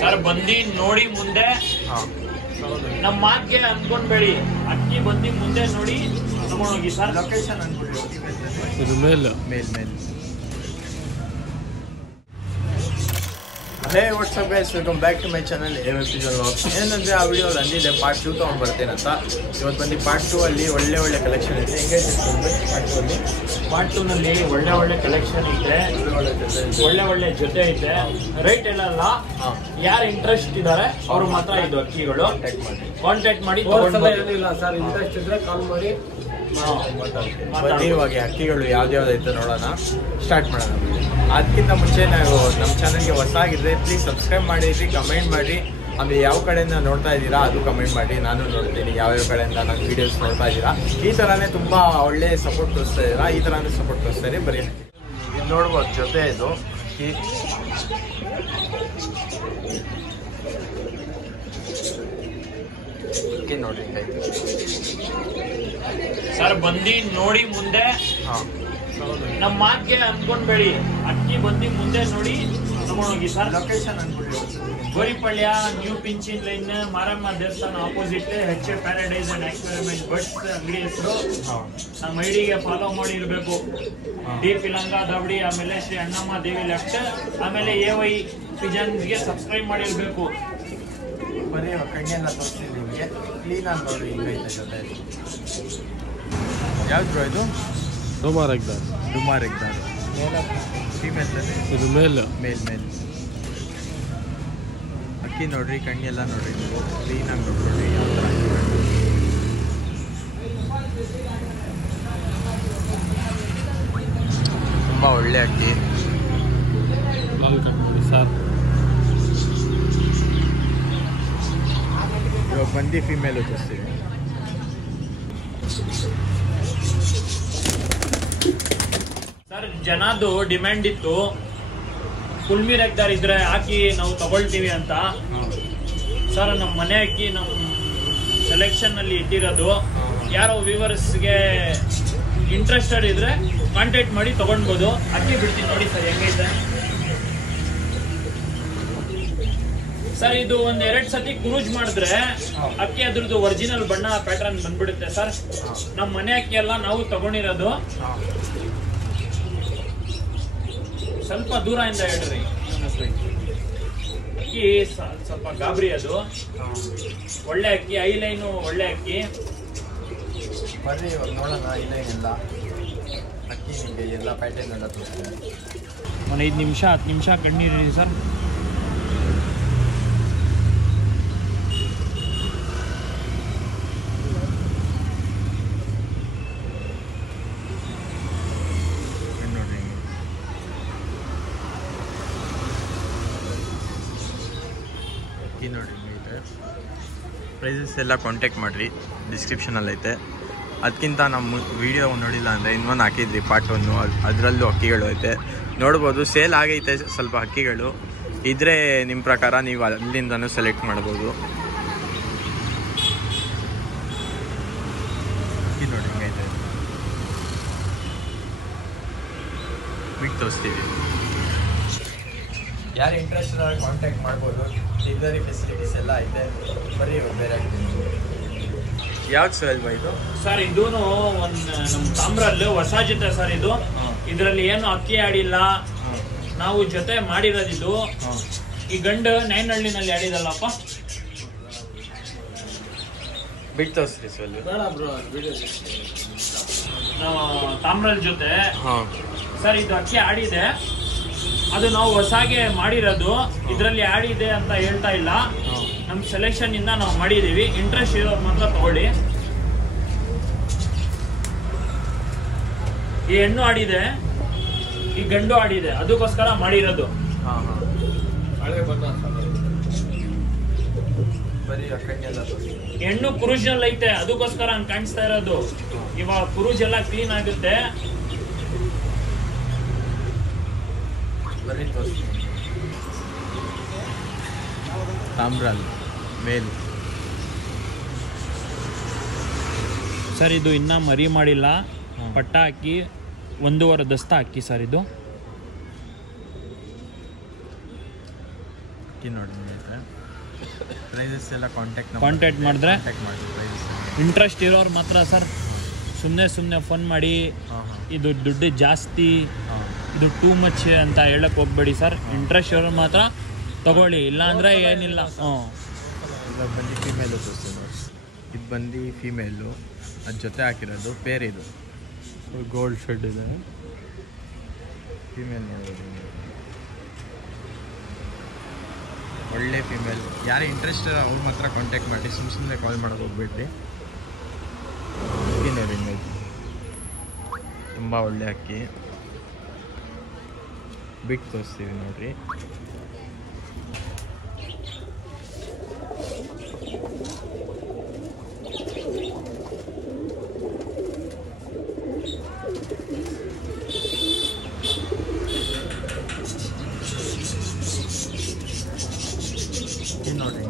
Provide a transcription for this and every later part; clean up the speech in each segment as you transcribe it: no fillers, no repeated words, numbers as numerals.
Sir ಬಂದಿ ನೋಡಿ ಮುಂದೆ ನಮ್ಮ ಮಾರ್ಗೆ ಅನ್ಕೊಂಡ್ಬೇಡಿ, ಅಕ್ಕಿ ಬಂದಿ ಮುಂದೆ ನೋಡಿ ತಗೊಂಡೋಗಿ ಸರ್. ಲೊಕೇಶನ್ ಅನ್ಬಿಡಿ. ಇದು ಮೇಲ್ hey what's up guys, welcome back to my channel vlogs. ಏನಂದರೆ ಆ ವಿಡಿಯೋಲ್ಲಿ ಅಂದಿದೆ ಪಾರ್ಟ್ 2 ತೊಗೊಂಡು ಬರ್ತೇನಂತ. ಇವತ್ತು ಬಂದು ಪಾರ್ಟ್ 2 ಅಲ್ಲಿ ಒಳ್ಳೆ ಕಲೆಕ್ಷನ್ ಇದೆ. ಹೆಂಗೈತೆ ಪಾರ್ಟ್ 2 ನಲ್ಲಿ ಒಳ್ಳೆ ಕಲೆಕ್ಷನ್ ಇದೆ, ಒಳ್ಳೆ ಜೊತೆ ಇದೆ. ರೈಟ್ ಎಲ್ಲ ಯಾರು ಇಂಟ್ರೆಸ್ಟ್ ಇದ್ದಾರೆ ಅವ್ರು ಮಾತ್ರ ಇದು ಅಕ್ಕಿಗಳು ಕಾಂಟ್ಯಾಕ್ಟ್ ಮಾಡಿ ಏನಿಲ್ಲ ಸರ್, ಇಂಟ್ರೆಸ್ಟ್ ಇದ್ರೆ ಕಾಲ್ ಮಾಡಿ. ಇವಾಗ ಅಕ್ಕಿಗಳು ಯಾವ್ದಾಯ್ತು ನೋಡೋಣ, ಸ್ಟಾರ್ಟ್ ಮಾಡೋಣ. ಅದಕ್ಕಿಂತ ಮುಂಚೆ ನಾವು ನಮ್ಮ ಚಾನಲ್ಗೆ ಹೊಸಾಗಿದ್ರೆ ಪ್ಲೀಸ್ ಸಬ್ಸ್ಕ್ರೈಬ್ ಮಾಡಿರಿ, ಕಮೆಂಟ್ ಮಾಡಿ. ಆಮೇಲೆ ಯಾವ ಕಡೆಯಿಂದ ನೋಡ್ತಾ ಇದ್ದೀರಾ ಅದು ಕಮೆಂಟ್ ಮಾಡಿ, ನಾನು ನೋಡ್ತೀನಿ ಯಾವ್ಯಾವ ಕಡೆಯಿಂದ ನನ್ನ ವೀಡಿಯೋಸ್ ನೋಡ್ತಾ ಇದ್ದೀರಾ. ಈ ಥರನೇ ತುಂಬ ಒಳ್ಳೆ ಸಪೋರ್ಟ್ ತೋರಿಸ್ತಾ ಇದ್ದೀರಾ, ಈ ಥರನೇ ಸಪೋರ್ಟ್ ತೋರಿಸ್ತಾ ಇರಿ. ಬರೀ ನೋಡ್ಬೋದು ಜೊತೆ ಇದು ಅಕ್ಕಿ ನೋಡ್ರಿ ಸರ್ ಬಂದಿ ನೋಡಿ ಮುಂದೆ ನಮ್ಮ ಮಾರ್ಗೆ ಅನ್ಕೊಂಡ್ಬೇಡಿ, ಅಕ್ಕಿ ಬಂದಿ ಮುಂದೆ ನೋಡಿ ತಗೊಂಡೋಗಿ ಸರ್. ಲೊಕೇಶನ್ ಅನ್ಬಿಡಿ. ಗೋರಿಪಳ್ಯ ನ್ಯೂ ಪಿಂಚಿನ್ ಲೈನ್ ಮಾರಮ್ಮ ದೇವಸ್ಥಾನ opposite HA paradise and experiment ಬಟ್ಸ್ ಅಂಗಡಿ ಹೆಸರು. ನಮ್ಮ ಐಡಿಗೆ ಫಾಲೋ ಮಾಡಿ ಇರಬೇಕು. ಡಿ ಪಿಲಂಗ ದವಡಿ, ಆಮೇಲೆ ಶ್ರೀ ಅಣ್ಣಮ್ಮ ದೇವಿ ಲೆಫ್ಟ್, ಆಮೇಲೆ AY ಪಿಜನ್ಸ್ಗೆ ಸಬ್ಸ್ಕ್ರೈಬ್ ಮಾಡಿರ್ಬೇಕು. ಬರೀ ಕಣ್ಣೆಲ್ಲ ತೋರಿಸ್ತೀನಿ ನಿಮಗೆ, ಕ್ಲೀನಾಗಿ ನೋಡಿ ಹಿಂಗೈತೆ ಜೊತೆ. ಯಾವ್ದು ಬ್ರೋ ಇದು? ಡುಮಾರ್ ಎಗ್ದಾರ್. ಫೀಮೇಲ್ ಇದು ಮೇಲ್. ಅಕ್ಕಿ ನೋಡ್ರಿ, ಕಣ್ಣೆಲ್ಲ ನೋಡ್ರಿ, ನೀವು ಕ್ಲೀನಾಗಿ ನೋಡ್ಕೊಳ್ರಿ ಯಾವ ಥರ. ತುಂಬ ಒಳ್ಳೆ ಅಕ್ಕಿ. ಲಾಲ್ ಕಟ್ ಮಾಡಿ ಸರ್. ಇವಾಗ ಬಂದು ಫೀಮೇಲು ತೋರಿಸ್ತೀವಿ. ಸರ್ ಜನದ್ದು ಡಿಮ್ಯಾಂಡ್ ಇತ್ತು, ಕುಲ್ಮಿ ರೆಗ್ದಾರ್ ಇದ್ರೆ ಹಾಕಿ ನಾವು ತಗೊಳ್ತೀವಿ ಅಂತ. ಸರ್ ನಮ್ಮ ಮನೆ ಅಕ್ಕಿ ನಮ್ಮ ಸೆಲೆಕ್ಷನ್ ಅಲ್ಲಿ ಇಟ್ಟಿರೋದು. ಯಾರೋ ವ್ಯೂವರ್ಸ್ಗೆ ಇಂಟ್ರೆಸ್ಟೆಡ್ ಇದ್ರೆ ಕಾಂಟ್ಯಾಕ್ಟ್ ಮಾಡಿ ತಗೊಳ್ಬೋದು. ಅಕ್ಕಿ ಬಿಡ್ತೀನಿ ನೋಡಿ ಸರ್ ಹೆಂಗೈತೆ. ಸರ್ ಇದು ಒಂದ್ 2 ಸತಿ ಕ್ರೂಜ್ ಮಾಡಿದ್ರೆ ಅಕ್ಕಿ ಅದ್ರದ್ದು ಒರಿಜಿನಲ್ ಬಣ್ಣ ಪ್ಯಾಟರ್ನ್ ಬಂದ್ಬಿಡುತ್ತೆ ಸರ್. ನಮ್ಮ ಮನೆ ಅಕ್ಕಿ ಎಲ್ಲ ನಾವು ತಗೊಂಡಿರೋದು. ಸ್ವಲ್ಪ ದೂರದಿಂದ ಹೇಳ್ರಿ. ಅಕ್ಕಿ ಸ್ವಲ್ಪ ಗಾಬರಿ, ಅದು ಒಳ್ಳೆ ಅಕ್ಕಿ, ಐ ಲೈನು ಒಳ್ಳೆ ಅಕ್ಕಿ. ಬರ್ರಿ ಇವಾಗ ನೋಡೋಣ ಇಲ್ಲ ಅಕ್ಕಿ ನಿಮಗೆ ಎಲ್ಲ ಪ್ಯಾಟರ್ನ್ ಎಲ್ಲ ತೋರಿಸ್ತೀನಿ. ಒಂದು 5 ನಿಮಿಷ 10 ನಿಮಿಷ ಕಣ್ಣೀರಿ ಸರ್. ನೋಡಿ ಐತೆ. ಪ್ರೈಸಸ್ ಎಲ್ಲ ಕಾಂಟ್ಯಾಕ್ಟ್ ಮಾಡಿರಿ, ಡಿಸ್ಕ್ರಿಪ್ಷನಲ್ಲಿ ಐತೆ. ಅದಕ್ಕಿಂತ ನಮ್ಮ ವಿಡಿಯೋ ನೋಡಿಲ್ಲ ಅಂದರೆ ಇನ್ನೊಂದು ಹಾಕಿದ್ರಿ ಪಾರ್ಟ್ 1, ಅದರಲ್ಲೂ ಅಕ್ಕಿಗಳು ಐತೆ ನೋಡ್ಬೋದು. ಸೇಲ್ ಆಗೈತೆ ಸ್ವಲ್ಪ ಅಕ್ಕಿಗಳು ಇದ್ದರೆ ನಿಮ್ಮ ಪ್ರಕಾರ ನೀವು ಅಲ್ಲಿಂದನೂ ಸೆಲೆಕ್ಟ್ ಮಾಡ್ಬೋದು. ಅಕ್ಕಿ ನೋಡಿ ಹಿಂಗೈತೆ, ಬಿಟ್ಟು ತೋರಿಸ್ತೀವಿ. ಯಾರು ಇಂಟ್ರೆಸ್ಟ್ ಕಾಂಟ್ಯಾಕ್ಟ್ ಮಾಡ್ಬೋದು. ಡೆಲಿವರಿ ಫೆಸಿಲಿಟೀಸ್ ಎಲ್ಲ ಐತೆ. ಬರೀ ಬೇರೆ ಯಾವ್ದು ಸರ್ ಅಲ್ವಾ ಇದು? ಸರ್ ಇದೂ ಒಂದು ನಮ್ಮ ತಾಮ್ರಲ್ಲಿ ಹೊಸ ಜೊತೆ ಸರ್ ಇದು. ಇದರಲ್ಲಿ ಏನು ಅಕ್ಕಿ ಆಡಿಲ್ಲ, ನಾವು ಜೊತೆ ಮಾಡಿರೋದಿದ್ದು. ಈ ಗಂಡು 9 ಹಳ್ಳಿನಲ್ಲಿ ಆಡಿದಲ್ಲಪ್ಪ. ಬಿಟ್ಟು ತೋರಿಸ್ರಿ ಸರ್. ತಾಮ್ರಲ್ ಜೊತೆ ಸರ್ ಇದು ಅಕ್ಕಿ ಆಡಿದೆ, ಅದು ನಾವು ಹೊಸಾಗೆ ಮಾಡಿರೋದು. ಇದರಲ್ಲಿ ಆಡಿದೆ ಅಂತ ಹೇಳ್ತಾ ಇಲ್ಲ, ನಮ್ಮ ಸೆಲೆಕ್ಷನ್ ಇಂದ ನಾವು ಮಾಡಿದೀವಿ. ಇಂಟ್ರೆಸ್ಟ್ ಇರೋರು ಮಾತ್ರ ತಗೊಳ್ಳಿ. ಈ ಹೆಣ್ಣು ಆಡಿದೆ, ಈ ಗಂಡು ಆಡಿದೆ, ಅದಕ್ಕೋಸ್ಕರ ಮಾಡಿರೋದು. ಹೆಣ್ಣು ಕುರುಜಲ್ಲಿ ಐತೆ, ಅದಕ್ಕೋಸ್ಕರ ಹಂಗೆ ಕಾಣಿಸ್ತಾ ಇರೋದು. ಇವಾಗ ಕುರುಜ್ ಎಲ್ಲ ಕ್ಲೀನ್ ಆಗುತ್ತೆ. ತಾಮ್ರಲ್ ಮೇಲ್ ಸರ್ ಇದು ಇನ್ನೂ ಮರಿ ಮಾಡಿಲ್ಲ, ಪಟ್ಟ ಹಾಕಿ 1.5 ದಸ್ತ ಅಕ್ಕಿ ಸರ್ ಇದು. ಅಕ್ಕಿ ನೋಡಿ ಪ್ರೈಸಸ್ ಎಲ್ಲ ಕಾಂಟ್ಯಾಕ್ಟ್ ಮಾಡಿದ್ರೆ ಪ್ರೈಸಸ್ ಇಂಟ್ರೆಸ್ಟ್ ಇರೋರು ಮಾತ್ರ ಸರ್ ಸುಮ್ಮನೆ ಫೋನ್ ಮಾಡಿ ಇದು ದುಡ್ಡು ಜಾಸ್ತಿ ಇದು ಟೂ ಮಚ್ ಅಂತ ಹೇಳಕ್ಕೆ ಹೋಗ್ಬೇಡಿ ಸರ್. ಇಂಟ್ರೆಸ್ಟ್ ಇರೋರು ಮಾತ್ರ ತಗೊಳ್ಳಿ, ಇಲ್ಲ ಅಂದರೆ ಏನಿಲ್ಲ. ಇವಾಗ ಬಂದು ಫೀಮೇಲು ತೋರಿಸ್ತೀನಿ ನೋಡಿ. ಇದು ಬಂದು ಫೀಮೇಲು, ಅದ್ರ ಜೊತೆ ಹಾಕಿರೋದು ಪೇರ್. ಇದು ಗೋಲ್ಡ್ ಶೆಡ್ ಇದೆ. ಫೀಮೇಲ್ ನೋಡೋದು ಒಳ್ಳೆ ಫೀಮೇಲ್. ಯಾರು ಇಂಟ್ರೆಸ್ಟ್ ಅವ್ರು ಮಾತ್ರ ಕಾಂಟ್ಯಾಕ್ಟ್ ಮಾಡಿ, ಸುಮ್ಮನೆ ಕಾಲ್ ಮಾಡೋದು ಹೋಗ್ಬಿಡ್ರಿ. ಅಕ್ಕಿ ನೋಡಿ ತುಂಬ ಒಳ್ಳೆ ಅಕ್ಕಿ. ಬಿಟ್ಟು ತೋರಿಸ್ತೀವಿ ನೋಡಿರಿ. ನೋಡ್ರಿ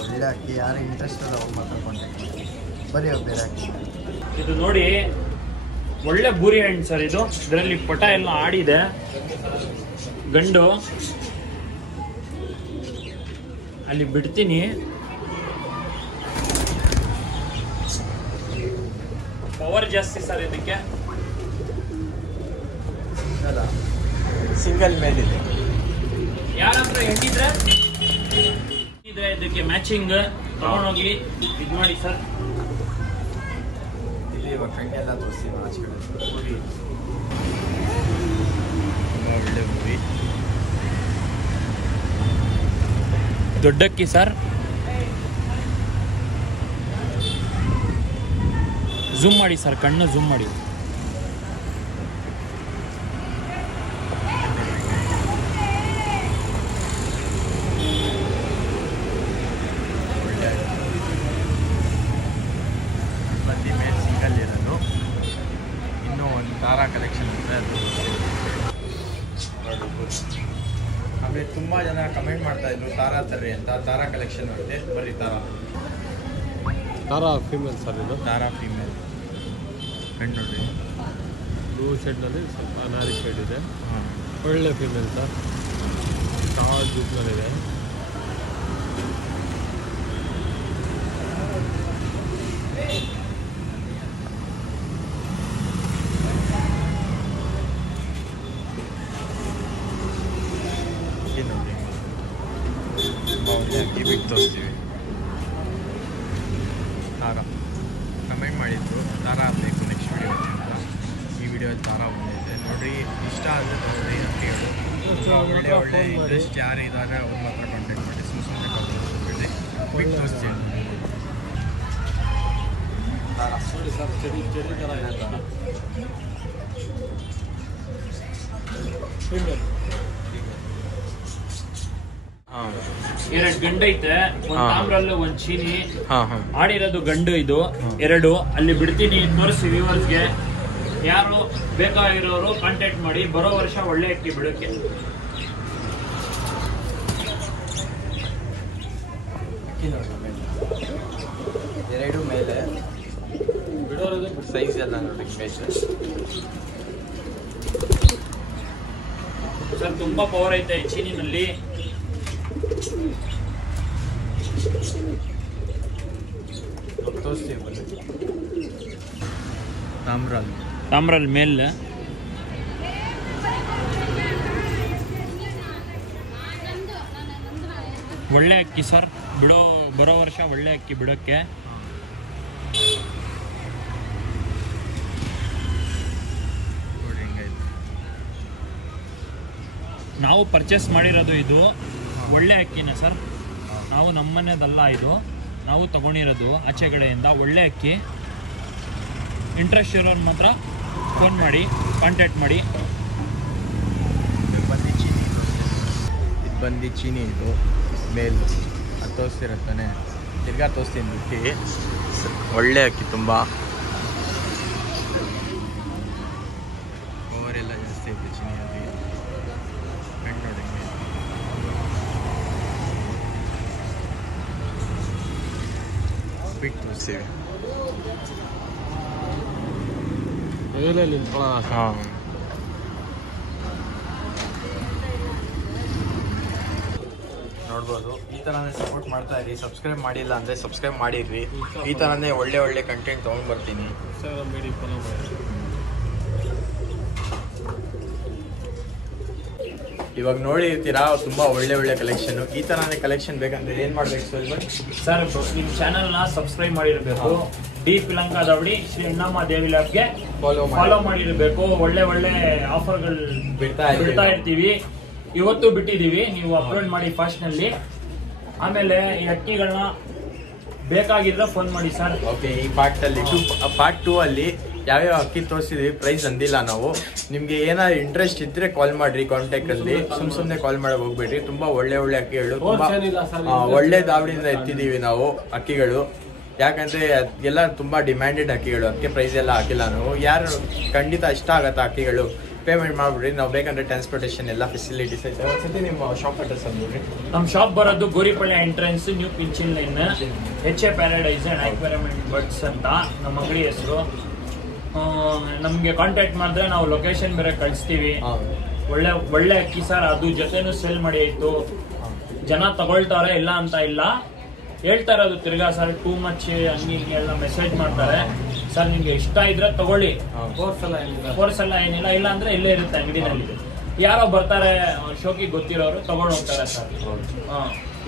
ಒಳ್ಳೆ ಅಕ್ಕಿ. ಯಾರು ಇಂಟ್ರೆಸ್ಟ್ ಅಲ್ಲ ಅವ್ರು ಮಾತ್ರ ಕಾಂಟ್ಯಾಕ್ಟ್ ಮಾಡಿ. ಬರೀ ಬೇರೆ ಅಕ್ಕಿ ಇದು ನೋಡಿ, ಒಳ್ಳೆ ಬೂರಿ ಹಣ್ಣು ಸರ್. ಇದು ಇದರಲ್ಲಿ ಪಟ ಎಲ್ಲ ಆಡಿದೆ. ಗಂಡು ಅಲ್ಲಿ ಬಿಡ್ತೀನಿ. ಪವರ್ ಜಾಸ್ತಿ ಸರ್ ಇದಕ್ಕೆ. ಸಿಂಗಲ್ ಮೇಲಿದೆ. ಯಾರತ್ರ ಹೆಂಗಿದ್ರೆ ಇದಕ್ಕೆ ಮ್ಯಾಚಿಂಗ್ ತಗೊಂಡೋಗಿ ಇದು ಮಾಡಿ ಸರ್. ಇಲ್ಲಿ ಇವಾಗ ಕಣ್ಣೆಲ್ಲ ತೋರಿಸ್ತೀವಿ ಆಚೆ ಕಡೆ. ಪೂರಿ ತುಂಬ ಒಳ್ಳೆ ಪೂರಿ. ದೊಡ್ಡಕ್ಕಿ ಸರ್. ಝೂಮ್ ಮಾಡಿ ಸರ್, ಕಣ್ಣು ಝೂಮ್ ಮಾಡಿ. ಸಿಂಗಲ್ ಇರೋದು. ಇನ್ನೂ ಒಂದು ತಾರಾ ಕಲೆಕ್ಷನ್ ಇದೆ, ಅದು ಆಮೇಲೆ ತುಂಬ ಜನ ಕಮೆಂಟ್ ಮಾಡ್ತಾ ಇದ್ರು ತಾರಾ ತರ್ರಿ ಅಂತ. ತಾರಾ ಕಲೆಕ್ಷನ್ ಇದೆ, ಬರೀ ತಾರಾ ಫೀಮೇಲ್ ಸರ್. ಇದು ತಾರಾ ಫೀಮೇಲ್ ಹೆಣ್ಣು ನೋಡಿ. ಬ್ಲೂ ಶೆಡ್ನಲ್ಲಿ ಸ್ವಲ್ಪ ನಾರಿ ಶೆಡ್ ಇದೆ. ಹಾಂ, ಒಳ್ಳೆ ಫೀಮೇಲ್ ಸರ್. ಟಾಲ್ ಜೂಪ್ನಲ್ಲಿದೆ. ನೋಡಿ ತುಂಬ ಒಳ್ಳೆ ಅಕ್ಕಿ. ಬಿಟ್ಟು ತೋರಿಸ್ತೀವಿ. ತಾರಾ ಕಮೆಂಟ್ ಮಾಡಿದ್ರು ತಾರಾ ಬೇಕು ನೆಕ್ಸ್ಟ್ ವಿಡಿಯೋಕ್ಕೆ ಅಂತ. ಈ ವಿಡಿಯೋದಲ್ಲಿ ತಾರಾ ಒಳ್ಳೆಯಿದೆ ನೋಡಿರಿ. ಇಷ್ಟ ಆದರೆ ತಗೊಳ್ಳಿ ಅಕ್ಕಿಗಳು. ಒಳ್ಳೆ ಇಂಟ್ರೆಸ್ಟ್ ಯಾರು ಇದ್ದಾರೆ ಅವ್ರ ಮಾತ್ರ ಕಾಂಟ್ಯಾಕ್ಟ್ ಮಾಡಿ. ಸುಮ್ಮನೆ ಕಾಂಟ್ಯಾಕ್ಟ್ ಬಿಟ್ಟು ತೋರಿಸ್ತೀವಿ. ತಾರಾ ನೋಡಿ ಸರ್, ಚೆರಿ ಥರ ಇದೆ ತಾರಾ ಫೀಮೇಲ್. ಎರಡು ಗಂಡು ಐತೆ, ಒಂದ್ ತಾಮ್ರಲ್ಲು ಒಂದ್ ಚೀನಿ. ಹಾಂ ಆಡಿರೋದು ಗಂಡು. ಇದು ಎರಡು ಅಲ್ಲಿ ಬಿಡ್ತೀನಿ, ತೋರಿಸಿ ವ್ಯೂವರ್ಸ್ಗೆ. ಯಾರು ಬೇಕಾಗಿರೋರು ಕಾಂಟ್ಯಾಕ್ಟ್ ಮಾಡಿ. ಬರೋ ವರ್ಷ ಒಳ್ಳೆ ಅಕ್ಕಿ ಬಿಡಕ್ಕೆ. ಅಕ್ಕಿ ನೋಡಿ ಎರಡು ಮೇಲೆ ಬಿಡೋದು ಸೈಜ್ ಎಲ್ಲ ನೋಡಿ. ಸರ್ ತುಂಬಾ ಪವರ್ ಐತೆ ಈ ಚೀನಿನಲ್ಲಿ. ತೋರಿಸ್ತೀವಿ ಬನ್ನಿ. ತಾಮ್ರಲ್ ಮೇಲೆ ಒಳ್ಳೆ ಅಕ್ಕಿ ಸರ್. ಬರೋ ವರ್ಷ ಒಳ್ಳೆ ಅಕ್ಕಿ ಬಿಡೋಕ್ಕೆ. ನಾವು ಪರ್ಚೇಸ್ ಮಾಡಿರೋದು ಇದು ಒಳ್ಳೆ ಅಕ್ಕಿನೇ ಸರ್. ನಾವು ನಮ್ಮನೇದಲ್ಲ ಇದು, ನಾವು ತಗೊಂಡಿರೋದು ಆಚೆ ಕಡೆಯಿಂದ. ಒಳ್ಳೆ ಅಕ್ಕಿ. ಇಂಟ್ರೆಸ್ಟ್ ಇರೋರು ಮಾತ್ರ ಫೋನ್ ಮಾಡಿ, ಕಾಂಟ್ಯಾಕ್ಟ್ ಮಾಡಿ. ಇದು ಬಂದು ಚೀನಿ. ಇದು ಮೇಲ್ ಅದು ತೋರಿಸ್ತಿರತ್ತಾನೆ. ತಿರ್ಗಾ ತೋರಿಸ್ತೀನಿ ಬಿಟ್ಟು. ಒಳ್ಳೆ ಅಕ್ಕಿ, ತುಂಬ ಪವರ್ ಎಲ್ಲ ಜಾಸ್ತಿ ಐತೆ ಚೀನಿಯಲ್ಲಿ. ಹೆಣ್ಣು ನೋಡಿ ಬಿಟ್ಟು ತೋರಿಸ್ತೀವಿ. ಹಾಂ, ನೋಡ್ಬೋದು. ಈ ಥರನೇ ಸಪೋರ್ಟ್ ಮಾಡ್ತಾ ಇರಿ. ಸಬ್ಸ್ಕ್ರೈಬ್ ಮಾಡಿಲ್ಲ ಅಂದರೆ ಸಬ್ಸ್ಕ್ರೈಬ್ ಮಾಡಿರ್ರಿ. ಈ ಥರನೇ ಒಳ್ಳೆ ಕಂಟೆಂಟ್ ತೊಗೊಂಡು ಬರ್ತೀನಿ. ಇನ್ಸ್ಟಾಗ್ರಾಮ್ ಐಡಿ ಫಾಲೋ ಮಾಡಿ. ಇವಾಗ ನೋಡಿರ್ತೀರಾ ತುಂಬ ಒಳ್ಳೆ ಕಲೆಕ್ಷನ್. ಈ ಥರನೇ ಕಲೆಕ್ಷನ್ ಬೇಕಂದ್ರೆ ಏನು ಮಾಡಬೇಕು ಸರ್? ನಿಮ್ಮ ಚಾನಲ್ನ ಸಬ್ಸ್ಕ್ರೈಬ್ ಮಾಡಿರಬೇಕು. ಡಿ ಪಿಲಂಕಾ ದಾವಡಿ ಶ್ರೀ ಅಣ್ಣಮ್ಮ ದೇವಿ ಲ್ಯಾಬ್ಗೆ ಫಾಲೋ ಮಾಡಿರಬೇಕು. ಒಳ್ಳೆ ಆಫರ್ಗಳು ಬಿಡ್ತಾ ಇರ್ತೀವಿ. ಇವತ್ತು ಬಿಟ್ಟಿದ್ದೀವಿ, ನೀವು ಅಪ್ಲೋಡ್ ಮಾಡಿ ಫಾಸ್ಟ್ನಲ್ಲಿ. ಆಮೇಲೆ ಈ ಅಕ್ಕಿಗಳನ್ನ ಬೇಕಾಗಿದ್ರೆ ಫೋನ್ ಮಾಡಿ ಸರ್. ಓಕೆ, ಈ ಪಾರ್ಟ್ 2 ಅಲ್ಲಿ ಯಾವ್ಯಾವ ಅಕ್ಕಿ ತೋರಿಸಿದ್ವಿ, ಪ್ರೈಸ್ ಅಂದಿಲ್ಲ ನಾವು. ನಿಮ್ಗೆ ಏನಾದ್ರು ಇಂಟ್ರೆಸ್ಟ್ ಇದ್ರೆ ಕಾಲ್ ಮಾಡ್ರಿ ಕಾಂಟ್ಯಾಕ್ಟ್ ಅಲ್ಲಿ. ಸುಮ್ನೆ ಕಾಲ್ ಮಾಡಕ್ ಹೋಗ್ಬೇಡ್ರಿ. ತುಂಬಾ ಒಳ್ಳೆ ಅಕ್ಕಿಗಳು, ತುಂಬಾ ಒಳ್ಳೆ ದಾವಡಿಯಿಂದ ಎತ್ತಿದೀವಿ ನಾವು ಅಕ್ಕಿಗಳು. ಯಾಕಂದ್ರೆ ಎಲ್ಲ ತುಂಬಾ ಡಿಮ್ಯಾಂಡೆಡ್ ಅಕ್ಕಿಗಳು. ಅದಕ್ಕೆ ಪ್ರೈಸ್ ಎಲ್ಲ ಹಾಕಿಲ್ಲ ನಾವು. ಯಾರು ಖಂಡಿತ ಇಷ್ಟ ಆಗತ್ತ ಅಕ್ಕಿಗಳು ಪೇಮೆಂಟ್ ಮಾಡ್ಬಿಡ್ರಿ. ನಾವು ಬೇಕಂದ್ರೆ ಟ್ರಾನ್ಸ್ಪೋರ್ಟೇಷನ್ ಎಲ್ಲ ಫೆಸಿಲಿಟೀಸ್ ಐತೆ. ಒಂದ್ಸತಿ ನಿಮ್ಮ ಶಾಪ್ ಅಡ್ರೆಸ್ ಅಂದ್ಬಿಡ್ರಿ. ನಮ್ಮ ಶಾಪ್ ಬರೋದು ಗೋರಿಪಳ್ಳಿ ಎಂಟ್ರೆನ್ಸ್, ನ್ಯೂ ಪಿಂಚಿನ್ line, HA paradise and experiment birds ಅಂತ ನಮ್ಮ ಅಂಗಡಿ ಹೆಸರು. ನಮಗೆ ಕಾಂಟ್ಯಾಕ್ಟ್ ಮಾಡಿದ್ರೆ ನಾವು ಲೊಕೇಶನ್ ಬೇರೆ ಕಳಿಸ್ತೀವಿ. ಒಳ್ಳೆ ಅಕ್ಕಿ ಸರ್. ಅದು ಜೊತೆನೂ ಸೇಲ್ ಮಾಡಿ ಆಯ್ತು. ಜನ ತಗೊಳ್ತಾರೆ, ಇಲ್ಲ ಅಂತ ಇಲ್ಲ. ಹೇಳ್ತಾ ಇರೋದು ತಿರ್ಗಾ ಸರ್ ಟೂ ಮಚ್ ಹಂಗೆ ಎಲ್ಲ ಮೆಸೇಜ್ ಮಾಡ್ತಾರೆ. ಸರ್ ನಿಮ್ಗೆ ಇಷ್ಟ ಇದ್ರೆ ತಗೊಳ್ಳಿ, ಫೋರ್ಸ್ ಎಲ್ಲ ಏನಿಲ್ಲ. ಇಲ್ಲ ಅಂದ್ರೆ ಇಲ್ಲೇ ಇರುತ್ತೆ ಅಂಗಡಿನಲ್ಲಿ. ಯಾರೋ ಬರ್ತಾರೆ ಶೋಕಿ ಗೊತ್ತಿರೋರು ತಗೊಂಡು ಹೋಗ್ತಾರೆ ಸರ್.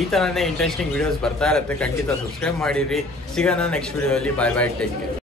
ಈ ತರನೇ ಇಂಟ್ರೆಸ್ಟಿಂಗ್ ವಿಡಿಯೋಸ್ ಬರ್ತಾ ಇರುತ್ತೆ. ಖಂಡಿತ ಸಬ್ಸ್ಕ್ರೈಬ್ ಮಾಡಿರಿ. ಸಿಗೋಣ ನೆಕ್ಸ್ಟ್ ವಿಡಿಯೋಲಿ. Bye take care.